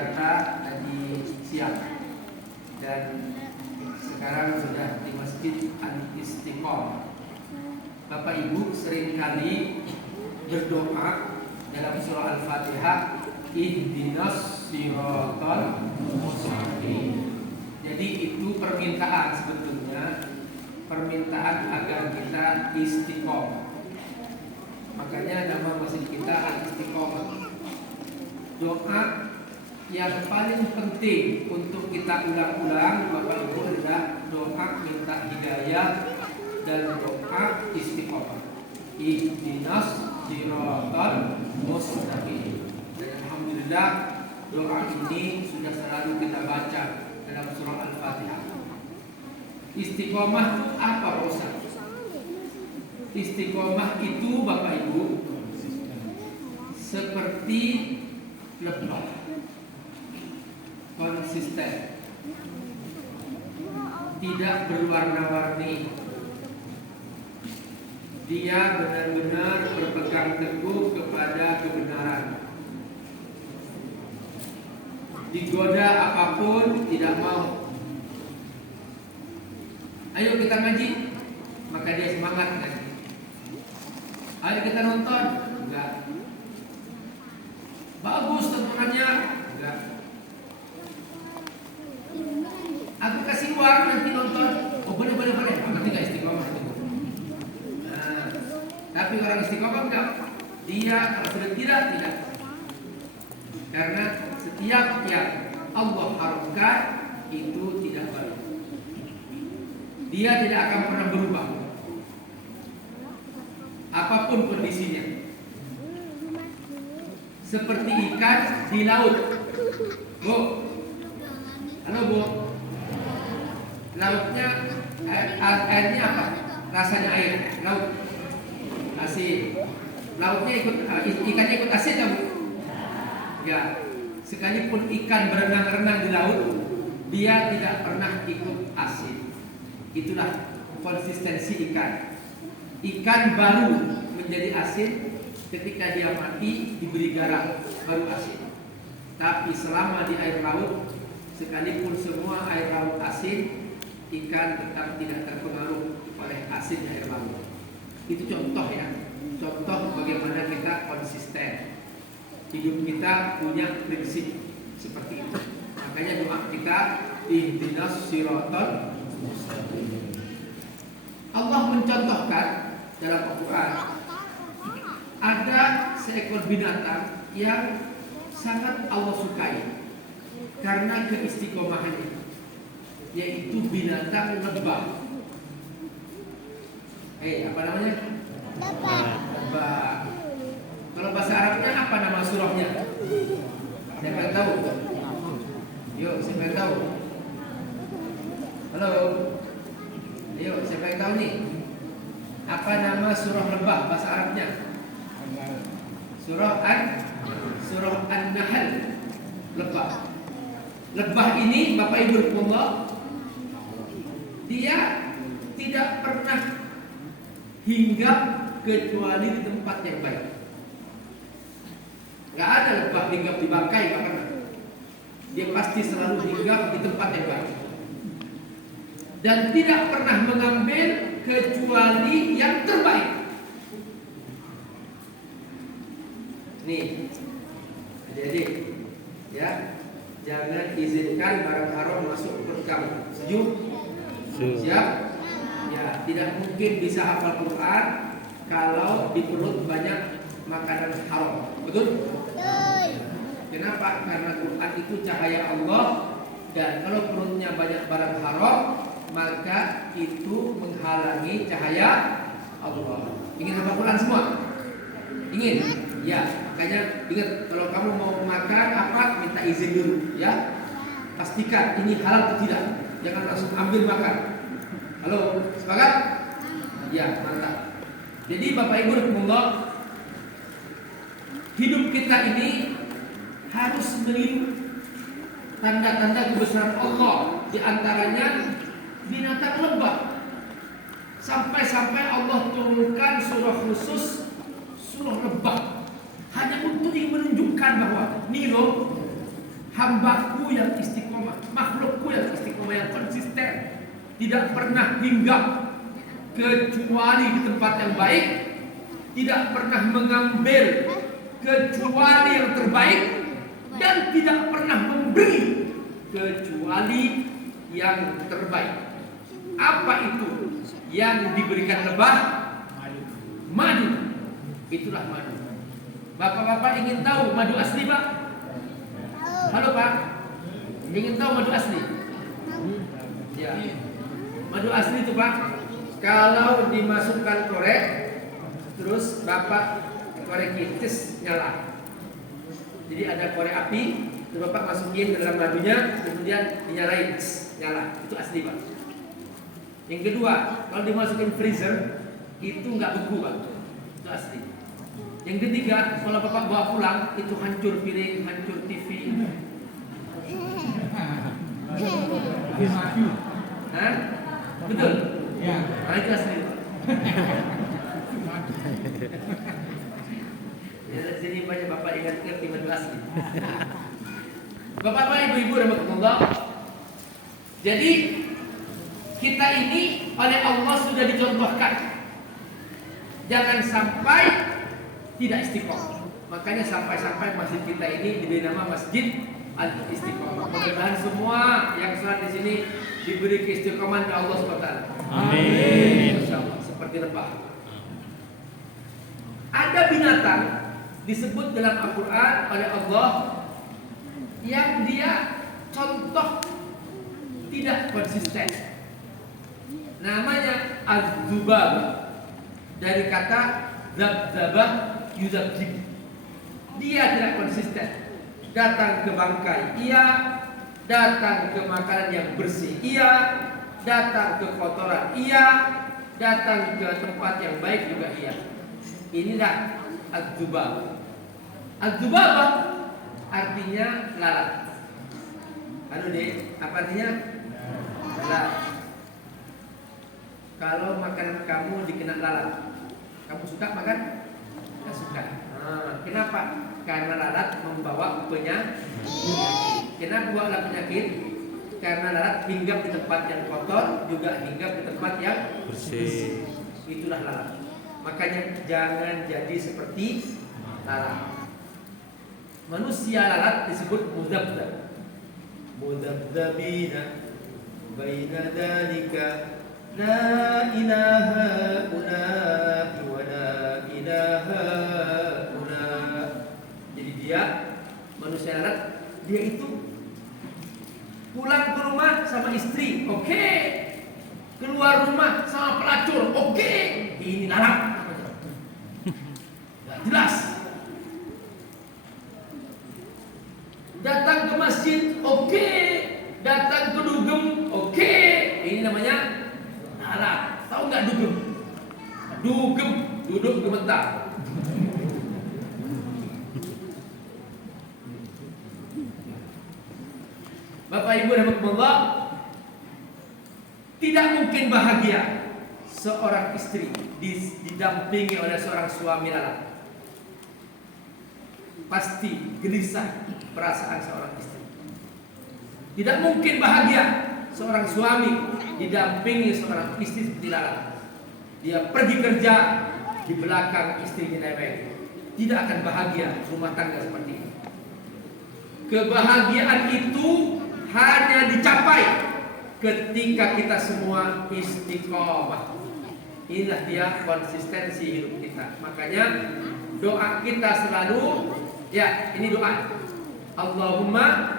Jakarta tadi siang dan sekarang sudah di Masjid Al-Istiqomah. Bapak Ibu seringkali berdoa dalam surah Al-Fatihah, ihdinas siratal mustaqim. Jadi itu permintaan sebetulnya, permintaan agar kita istiqomah. Makanya nama masjid kita Al-Istiqomah. Doa yang paling penting untuk kita ulang-ulang Bapak Ibu adalah doa minta hidayah dan doa istiqomah. Ihdinas siratal mustaqim. Dan alhamdulillah doa ini sudah selalu kita baca dalam surah Al-Fatihah. Istiqomah apa Ustaz? Istiqomah itu Bapak Ibu seperti lebah, konsisten, tidak berwarna-warni. Dia benar-benar berpegang teguh kepada kebenaran. Digoda apapun tidak mau. Ayo kita ngaji, maka dia semangat ngaji. Ayo kita nonton, enggak. Bagus tontonannya, enggak. Aku kasih uang nanti nonton. Oh boleh. Berarti nggak istiqomah itu. Nah, tapi orang istiqomah enggak. Dia kalau sudah tidak. Karena setiap yang Allah haramkan itu tidak baik. Dia tidak akan pernah berubah. Apapun kondisinya. Seperti ikan di laut. Bu. Halo Bu. Lautnya airnya apa? Rasanya air. Laut. Asin. Lautnya ikannya ikut asin ya Bu? Ya. Sekalipun ikan berenang-renang di laut, dia tidak pernah ikut asin. Itulah konsistensi ikan. Ikan baru menjadi asin ketika dia mati diberi garam, baru asin. Tapi selama di air laut, sekalipun semua air laut asin, ikan tetap tidak terpengaruh oleh asin air laut. Itu contoh ya, contoh bagaimana kita konsisten. Hidup kita punya prinsip seperti itu. Makanya doa kita ihdinas siratal mustaqim. Allah mencontohkan dalam Al-Quran ada seekor binatang yang sangat Allah sukai karena keistiqomahannya, yaitu binatang lebah. Apa namanya? Lebah. Kalau bahasa Arabnya apa nama surahnya? Siapa yang tahu? Yuk, siapa yang tahu? Halo. Ayo, siapa yang tahu nih? Apa nama surah lebah bahasa Arabnya? Surah An-Nahl. Lebah. Lebah ini Bapak Ibu Allah, dia tidak pernah hinggap kecuali di tempat yang baik. Gak ada lebah hinggap di bangkai, gak pernah. Dia pasti selalu hinggap di tempat yang baik. Dan tidak pernah mengambil kecuali yang terbaik. Nih, adik-adik, ya, jangan izinkan barang haram masuk ke perut kamu. Setuju? Siap? Ya, tidak mungkin bisa hafal Quran kalau di perut banyak makanan haram. Betul? Kenapa? Karena Quran itu cahaya Allah, dan kalau perutnya banyak barang haram, maka itu menghalangi cahaya Allah. Ingin hafal Quran semua? Ingin? Ya, makanya ingat, kalau kamu mau makan apa, minta izin dulu, ya. Pastikan ini halal atau tidak. Jangan langsung ambil makan. Halo, sepakat? Ya, mantap. Jadi Bapak Ibu rahimakumullah, hidup kita ini harus meniru tanda-tanda kebesaran Allah. Di antaranya binatang lebah. Sampai-sampai Allah turunkan surah khusus, surah lebah, hanya untuk menunjukkan bahwa nih loh, hambaku yang istiqomah, makhlukku yang istiqomah, yang konsisten, tidak pernah hinggap kecuali di tempat yang baik, tidak pernah mengambil kecuali yang terbaik, dan tidak pernah memberi kecuali yang terbaik. Apa itu yang diberikan lebah? Madu. Itulah madu. Bapak-bapak ingin tahu madu asli, Pak? Halo, Pak. Ingin tahu madu asli? Ya. Madu asli itu, Pak, kalau dimasukkan korek, terus Bapak korek kitis nyala. Jadi ada korek api, terus Bapak masukin ke dalam madunya, kemudian dinyalain, nyala. Itu asli, Pak. Yang kedua, kalau dimasukin freezer, itu nggak beku, Pak. Itu asli. Yang ketiga, kalau Bapak bawa pulang, itu hancur piring, hancur TV. Hah? Betul? Ya. Nah, itu asli, Pak. Ya, sini banyak Bapak ingat ngerti madu asli. Bapak-bapak, ibu-ibu, rahmatullah. Jadi kita ini oleh Allah sudah dicontohkan. Jangan sampai tidak istiqomah. Makanya sampai-sampai masjid kita ini diberi nama Masjid Al-Istiqomah. Mudah-mudahan semua yang sholat di sini diberi keistiqomahan oleh Allah SWT. Amin. Seperti lebah. Ada binatang disebut dalam Al-Quran oleh Allah yang dia contoh tidak konsisten. Namanya az-zubab, dari kata zabzabah yuzabzib. Dia tidak konsisten. Datang ke bangkai, iya. Datang ke makanan yang bersih, iya. Datang ke kotoran, iya. Datang ke tempat yang baik juga, iya. Inilah az-zubab. Az-zubabah artinya lalat. Halo Dek, apa artinya? Lalat. Kalau makanan kamu dikena lalat, kamu suka makan? Tidak suka. Kenapa? Karena lalat membawa penyakit. Kenapa bawa penyakit? Karena lalat hinggap di tempat yang kotor, juga hinggap di tempat yang bersih. Itulah lalat. Makanya jangan jadi seperti lalat. Manusia lalat disebut mudzabdzab. Mudzabdzabina baina dzalika la ilaha illa wa la ilaha illa. Jadi dia manusia lalat, dia itu pulang ke rumah sama istri, oke. Keluar rumah sama pelacur, oke. Ini lalat. Gak jelas. Datang ke masjid, oke. Datang ke dugem, oke. Ini namanya lalat. Tahu nggak dugem? Dugem, duduk gemetar. Bapak Ibu rahmatullah, tidak mungkin bahagia seorang istri didampingi oleh seorang suami lalat. Pasti gelisah perasaan seorang istri. Tidak mungkin bahagia seorang suami didampingi seorang istri seperti lalat. Dia pergi kerja, di belakang istrinya nempel. Tidak akan bahagia rumah tangga seperti ini. Kebahagiaan itu hanya dicapai ketika kita semua istiqomah. Inilah dia konsistensi hidup kita. Makanya doa kita selalu, ya ini doa. Allahumma,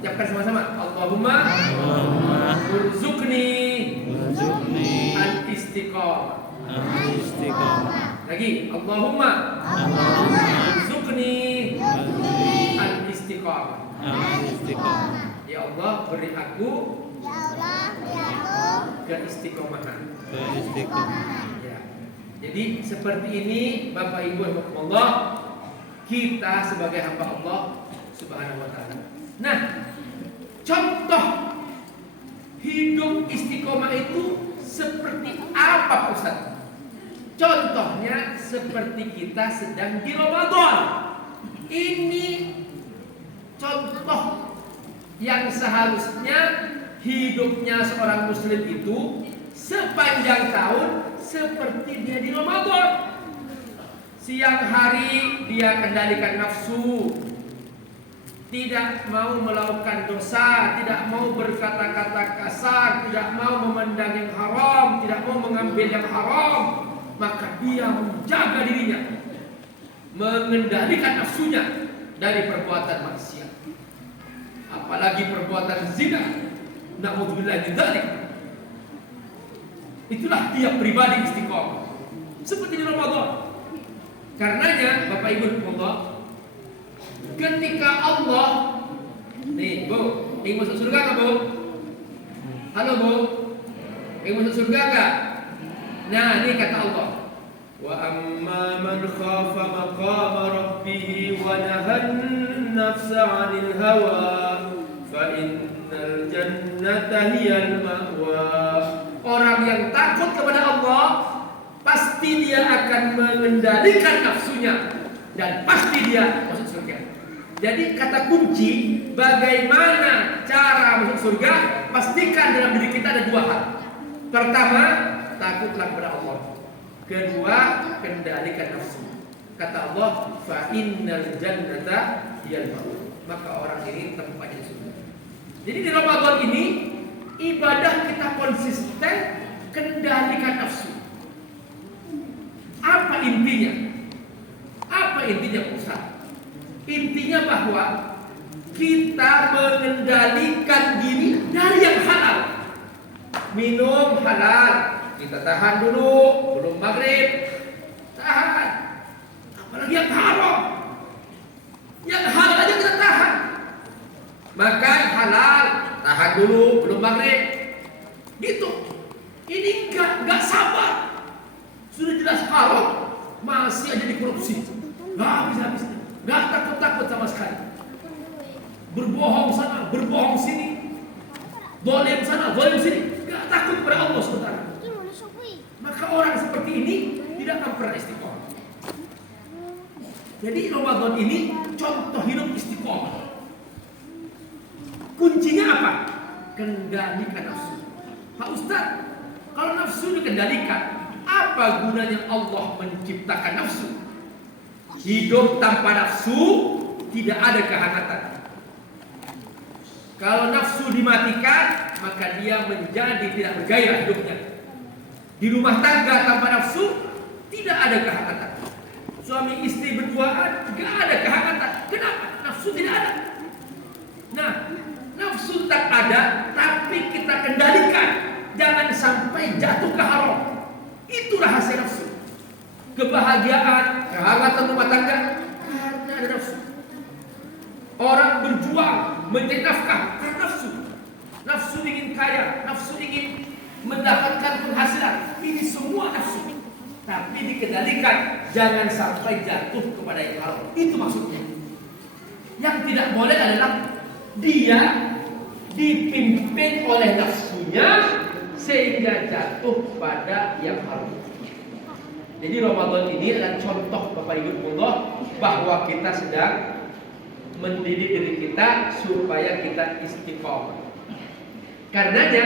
ucapkan sama-sama. Allahumma urzuqni al-istiqomah. Lagi, Allahumma urzuqni al-istiqomah. Ya Allah, beri aku keistiqomahan. Ya. Jadi seperti ini Bapak Ibu Allah, kita sebagai hamba Allah Subhanahu wa taala. Nah, contoh hidup istiqomah itu seperti apa, Ustaz? Contohnya seperti kita sedang di Ramadan. Ini contoh yang seharusnya hidupnya seorang muslim itu sepanjang tahun seperti dia di Ramadan. Siang hari dia kendalikan nafsu, tidak mau melakukan dosa, tidak mau berkata-kata kasar, tidak mau memandang yang haram, tidak mau mengambil yang haram, maka dia menjaga dirinya, mengendalikan nafsunya dari perbuatan maksiat, apalagi perbuatan zina. Na'udzubillah min dzalik. Itulah dia pribadi istiqomah seperti di Ramadan. Karenanya Bapak Ibu Allah, ketika Allah nih Bu, ingin masuk surga nggak Bu? Halo Bu, ingin masuk surga nggak? Nah ini kata Allah, wa amma man khafa maqama rabbih wa nahan nafsa 'anil hawa fa innal jannata hiyal ma'wa. Orang yang takut kepada Allah pasti dia akan mengendalikan nafsunya dan pasti dia masuk surga. Jadi kata kunci bagaimana cara masuk surga, pastikan dalam diri kita ada dua hal. Pertama, takutlah kepada Allah. Kedua, kendalikan nafsu. Kata Allah, fa innal jannata hiyal ma'wa. Maka orang ini tempatnya surga. Jadi di Ramadan ini ibadah kita konsisten kendalikan nafsu. Apa intinya? Apa intinya Ustaz? Intinya bahwa kita mengendalikan diri dari yang halal. Minum halal, kita tahan dulu, belum maghrib, tahan. Apalagi yang haram, yang halal aja kita tahan. Makan halal, tahan dulu, belum maghrib. Gitu. Ini enggak sabar. Sudah jelas haram, masih aja dikorupsi. Nggak habis-habisnya, nggak takut-takut sama sekali. Berbohong sana, berbohong sini, dolim sana, dolim sini, nggak takut pada Allah sebentar. Maka orang seperti ini tidak akan pernah istiqomah. Jadi Ramadan ini contoh hidup istiqomah. Kuncinya apa? Kendalikan nafsu. Pak Ustaz, kalau nafsu dikendalikan, apa gunanya Allah menciptakan nafsu? Hidup tanpa nafsu tidak ada kehangatan. Kalau nafsu dimatikan, maka dia menjadi tidak bergairah hidupnya. Di rumah tangga tanpa nafsu tidak ada kehangatan. Suami istri berduaan tidak ada kehangatan. Kenapa? Nafsu tidak ada. Nah, nafsu tak ada, tapi kita kendalikan. Jangan sampai jatuh ke haram. Itu rahasia nafsu. Kebahagiaan, kehangatan rumah tangga karena ada nafsu. Orang berjuang mencari nafkah karena nafsu. Nafsu ingin kaya, nafsu ingin mendapatkan penghasilan. Ini semua nafsu. Tapi dikendalikan, jangan sampai jatuh kepada yang haram. Itu maksudnya. Yang tidak boleh adalah dia dipimpin oleh nafsunya sehingga jatuh pada yang haram. Jadi Ramadan ini adalah contoh Bapak Ibu Allah bahwa kita sedang mendidik diri kita supaya kita istiqomah. Karenanya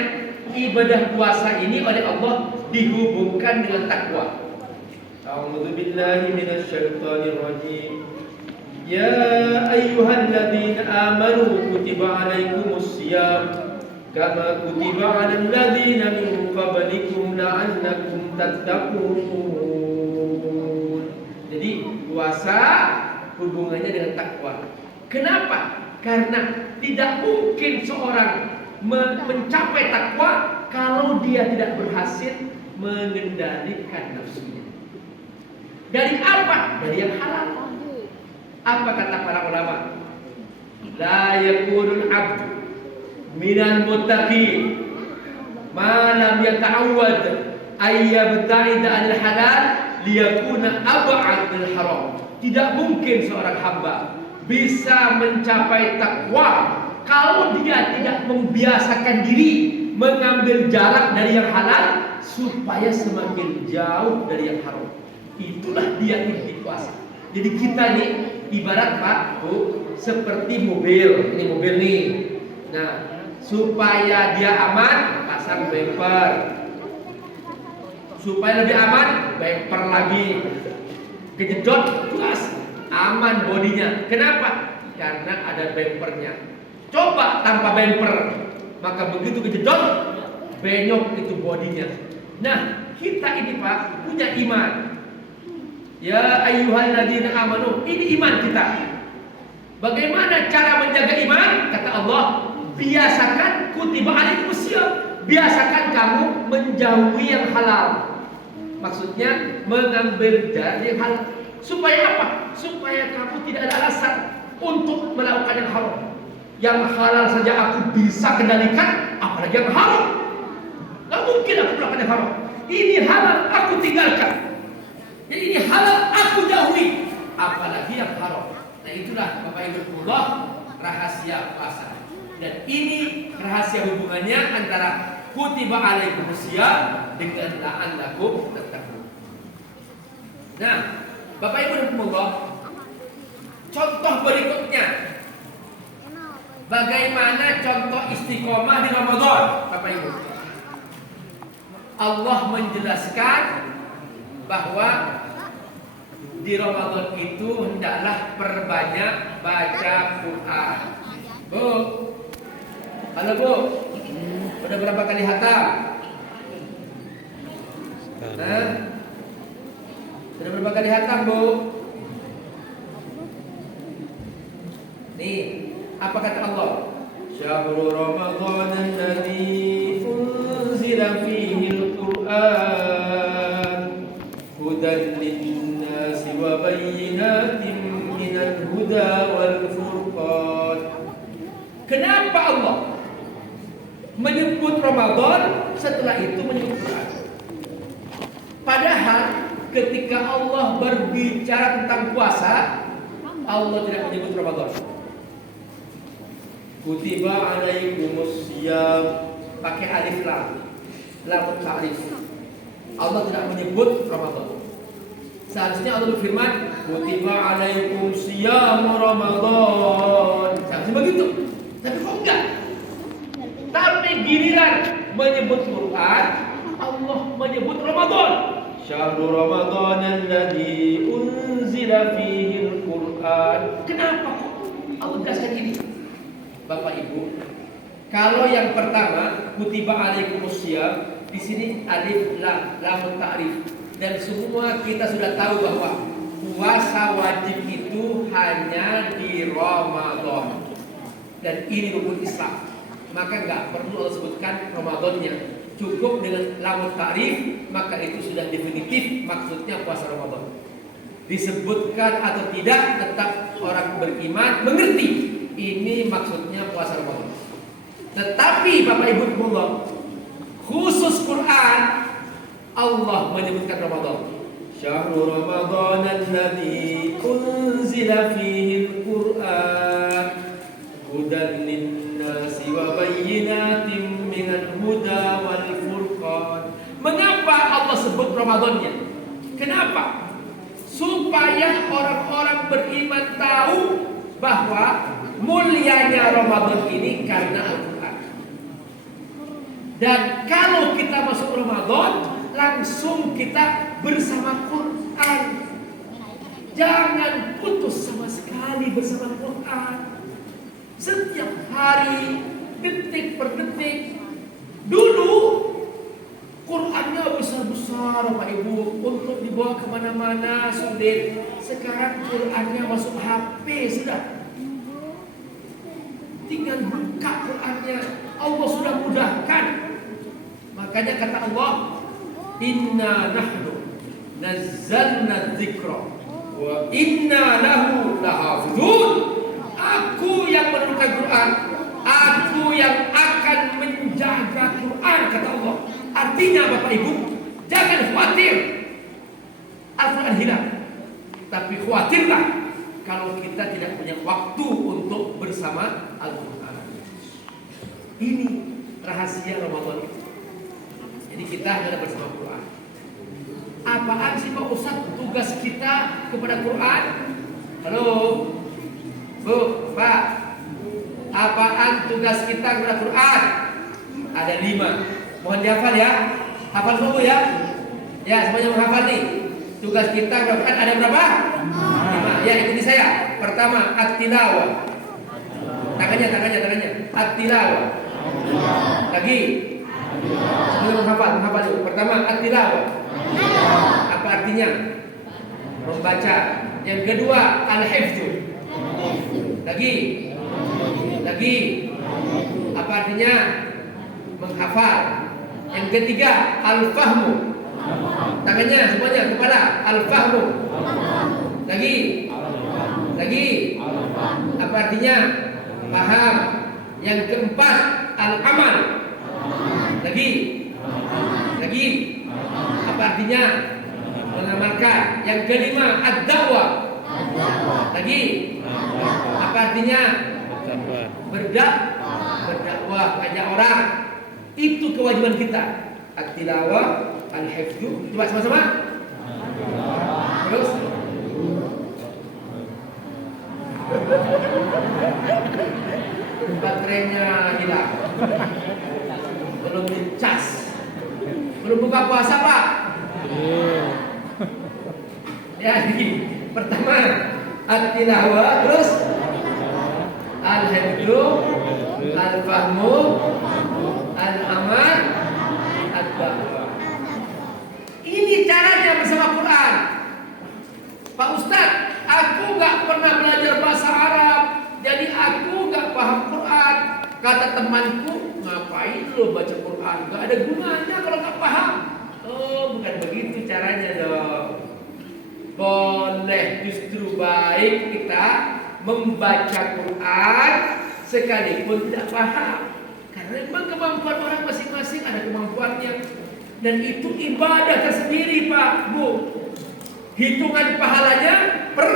ibadah puasa ini oleh Allah dihubungkan dengan takwa. A'udzu billahi minasyaitonir rajim. Ya ayyuhalladzina amanu kutiba alaikumus syiyam kama kutiba 'alal ladzina min qablikum la'allakum tattaqun. Jadi puasa hubungannya dengan takwa. Kenapa? Karena tidak mungkin seorang mencapai takwa kalau dia tidak berhasil mengendalikan nafsunya. Dari apa? Dari yang halal. Apa kata para ulama? La yakunul 'abdu minal muttaqin ma lam yata'awwad ay yabta'ida 'anil halal liyakuna ab'ad minal haram. Tidak mungkin seorang hamba bisa mencapai takwa kalau dia tidak membiasakan diri mengambil jarak dari yang halal supaya semakin jauh dari yang haram. Itulah dia inti puasa. Jadi kita nih ibarat Pak Bu seperti mobil. Ini mobil nih. Nah, supaya dia aman, pasang bumper. Supaya lebih aman, bumper lagi. Kejedot, jelas aman bodinya. Kenapa? Karena ada bumpernya. Coba tanpa bumper, maka begitu kejedot, benyok itu bodinya. Nah, kita ini Pak punya iman. Ya ayyuhalladzina amanu, ini iman kita. Bagaimana cara menjaga iman? Kata Allah, biasakan kutiba alaikumusiyam. Biasakan kamu menjauhi yang halal. Maksudnya mengambil dari yang halal. Supaya apa? Supaya kamu tidak ada alasan untuk melakukan yang haram. Yang halal saja aku bisa kendalikan, apalagi yang haram. Gak mungkin aku melakukan yang haram. Ini halal aku tinggalkan. Jadi ini halal aku jauhi, apalagi yang haram. Nah itulah Bapak Ibu Allah rahasia puasa. Dan ini rahasia hubungannya antara kutiba alaikumusiyam dengan la'allakum tattaqun. Nah, Bapak Ibu Allah, contoh berikutnya. Bagaimana contoh istiqomah di Ramadan, Bapak Ibu? Allah menjelaskan bahwa di Ramadan itu hendaklah perbanyak baca Quran. Bu, halo Bu, udah berapa kali khatam? Sudah berapa kali khatam Bu? Nih, apa kata Allah? Syahrul Ramadan alladzi unzila fihi al-Qur'an hudan lin-nasi wa bayyinatin minal huda wal furqan. Kenapa Allah menyebut Ramadan setelah itu menyebut Quran? Padahal ketika Allah berbicara tentang puasa, Allah tidak menyebut Ramadan. Kutiba alaikumusiyam, pakai alif lam, lam ta'rif. Allah tidak menyebut Ramadan. Seharusnya Allah berfirman, kutiba alaikum siyam Ramadan. Seharusnya begitu. Tapi kok enggak? Tapi giliran menyebut Quran, Allah menyebut Ramadan. Syahrul Ramadan alladzi unzila fihi al-Quran. Kenapa kok Allah jelaskan ini? Bapak Ibu, kalau yang pertama kutiba alaikumusiyam, di sini alif lam, lam ta'rif, dan semua kita sudah tahu bahwa puasa wajib itu hanya di Ramadan. Dan ini rukun Islam. Maka nggak perlu Allah sebutkan Ramadannya. Cukup dengan lam ta'rif, maka itu sudah definitif maksudnya puasa Ramadan. Disebutkan atau tidak, tetap orang beriman mengerti ini maksudnya puasa Ramadan. Tetapi Bapak Ibu Allah, khusus Quran, Allah menyebutkan Ramadan. Syahrul Ramadan alladzi unzila fihi al-Quran hudan lin-nasi wa bayyinatin minal huda wal furqan. Mengapa Allah sebut Ramadannya? Kenapa? Supaya orang-orang beriman tahu bahwa mulianya Ramadan ini karena Al-Quran. Dan kalau kita masuk Ramadan, langsung kita bersama Quran. Jangan putus sama sekali bersama Quran. Setiap hari, detik per detik. Dulu Qurannya besar-besar Bapak Ibu, untuk dibawa kemana-mana sulit. Sekarang Qurannya masuk HP sudah. Tinggal buka Qurannya, Allah sudah mudahkan. Makanya kata Allah, inna nahnu nazzalna dzikra wa inna lahu lahafizun. Aku yang menurunkan Quran, aku yang akan menjaga Quran, kata Allah. Artinya Bapak Ibu, jangan khawatir Al-Quran hilang, tapi khawatirlah kalau kita tidak punya waktu untuk bersama Al-Quran. Ini rahasia Ramadan itu. Jadi kita adalah bersama Quran. Apaan sih Pak Ustaz tugas kita kepada Quran? Halo Bu, Pak, apaan tugas kita kepada Quran? Ada 5. Mohon dihafal ya. Hafal dulu ya. Ya, semuanya menghafal nih. Tugas kita kepada Quran ada berapa? 5. Ya, ikuti saya. Pertama, at-tilawah. Tangannya. At-tilawah. Lagi. Semuanya menghafal dulu. Pertama, at-tilawah. Apa artinya? Membaca. Yang kedua, al-hifdzu. Lagi. Apa artinya? Menghafal. Yang ketiga, al-fahmu. Tangannya semuanya kepala, al-fahmu. Lagi. Apa artinya? Paham. Yang keempat, al-amal. Lagi. Apa artinya? Mengamalkan. Yang kelima, ad-da'wah. Lagi. Apa artinya? Berdakwah, ngajak orang. Itu kewajiban kita. At-tilawah, al-hifdzu. Coba sama-sama. Terus. Baterainya hilang. Belum dicas. Belum buka puasa, Pak. Ya, ini pertama at-tilawah, terus al-hifdzu, al-fahmu, al-amal, ad-da'wah. Ini caranya bersama Quran. Pak Ustadz, aku gak pernah belajar bahasa Arab, jadi aku gak paham Quran. Kata temanku, ngapain lo baca Quran? Gak ada gunanya kalau gak paham. Oh, bukan begitu caranya dong. Boleh, justru baik kita membaca Quran sekalipun tidak paham. Karena memang kemampuan orang masing-masing ada kemampuannya. Dan itu ibadah tersendiri, Pak, Bu. Hitungan pahalanya per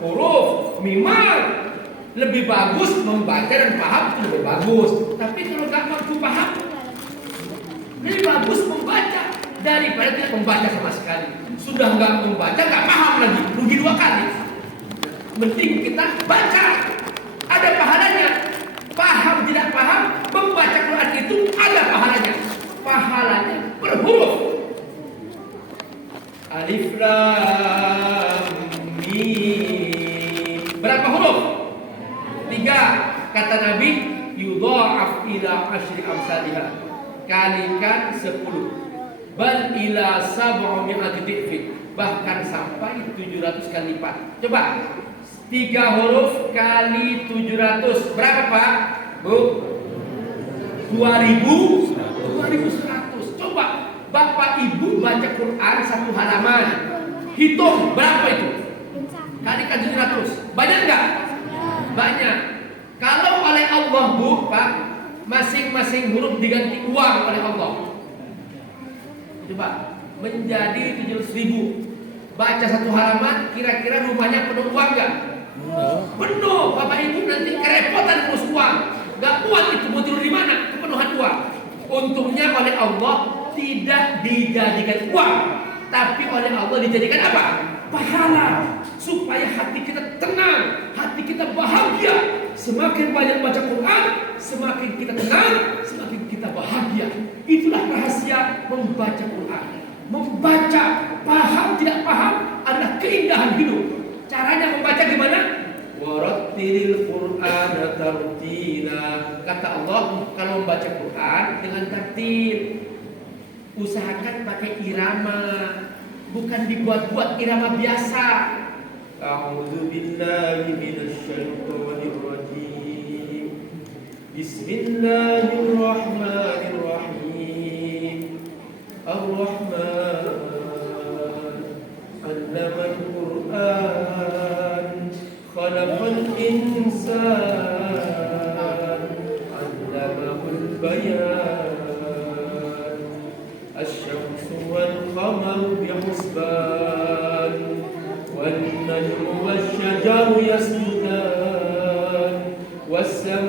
huruf. Memang lebih bagus membaca dan paham, itu lebih bagus. Tapi kalau nggak mampu paham, lebih bagus membaca daripada tidak membaca sama sekali. Sudah nggak membaca, nggak paham lagi, rugi 2 kali. Mending kita baca, ada pahalanya. Paham tidak paham, membaca Quran itu ada pahalanya. Pahalanya per huruf. Alif lam mim. Berapa huruf? 3. Kata Nabi, yudha'af ila 10 amsalihha. Kalikan 10. Bal ila 700 dhifin. Bahkan sampai 700 kali lipat. Coba 3 huruf kali 700. Berapa, Pak? Bu? 2100. Coba Bapak Ibu baca Quran 1 halaman. Hitung berapa itu? Kalikan 700. Banyak enggak? Banyak. Kalau oleh Allah, Bu, Pak, masing-masing huruf diganti uang oleh Allah. Coba menjadi 700.000. Baca 1 halaman, kira-kira rumahnya penuh uang enggak? Penuh. Bapak Ibu nanti kerepotan ngurus uang. Enggak kuat itu, mau tidur di mana? Kepenuhan uang. Untungnya oleh Allah tidak dijadikan uang, tapi oleh Allah dijadikan apa? Pahala. Supaya hati kita tenang, hati kita bahagia. Semakin banyak baca Quran, semakin kita tenang, semakin kita bahagia. Itulah rahasia membaca Quran. Membaca, paham tidak paham adalah keindahan hidup. Caranya membaca gimana? Warattilil Qur'ana tartila. Kata Allah, kalau membaca Quran dengan tartil, usahakan pakai irama, bukan dibuat-buat irama biasa. A'udzu billahi minasy syaithanir rajim. Bismillahirrahmanirrahim. Ar-Rahman 'allamal Qur'an, khalaqal insan, 'allamahul bayan. Asy-syamsu wal qamaru bihusban, wan najmu wasy-syajaru yasjudan, was